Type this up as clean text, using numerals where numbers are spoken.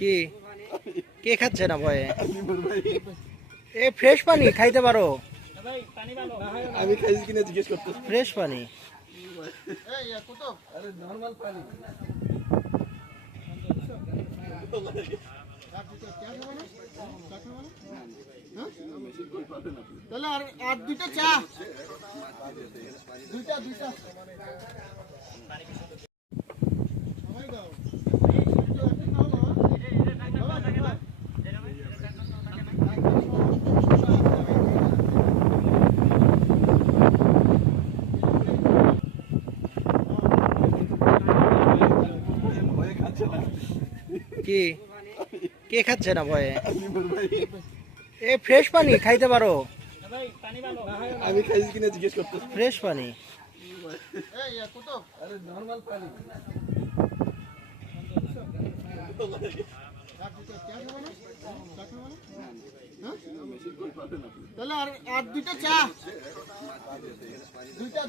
কি কে খাচ্ছে না ভয়ে? এ ফ্রেশ পানি খাইতে পারো? আমি খাইছি কিনা জিজ্ঞেস করতে। ফ্রেশ পানি। আরে নরমাল পানি। তাহলে আর দুইটা চা, দুইটা সবাই দাও। ভয়ে খাচ্ছে না। কি কে খাচ্ছে না ভয়ে? ভাই এ ফ্রেশ পানি খাইতে পারো? আমি খাইছি কিনা জিজ্ঞেস করতে। ফ্রেশ পানি। আরে নরমাল পানি। তাহলে আর দুইটা চা, দুইটা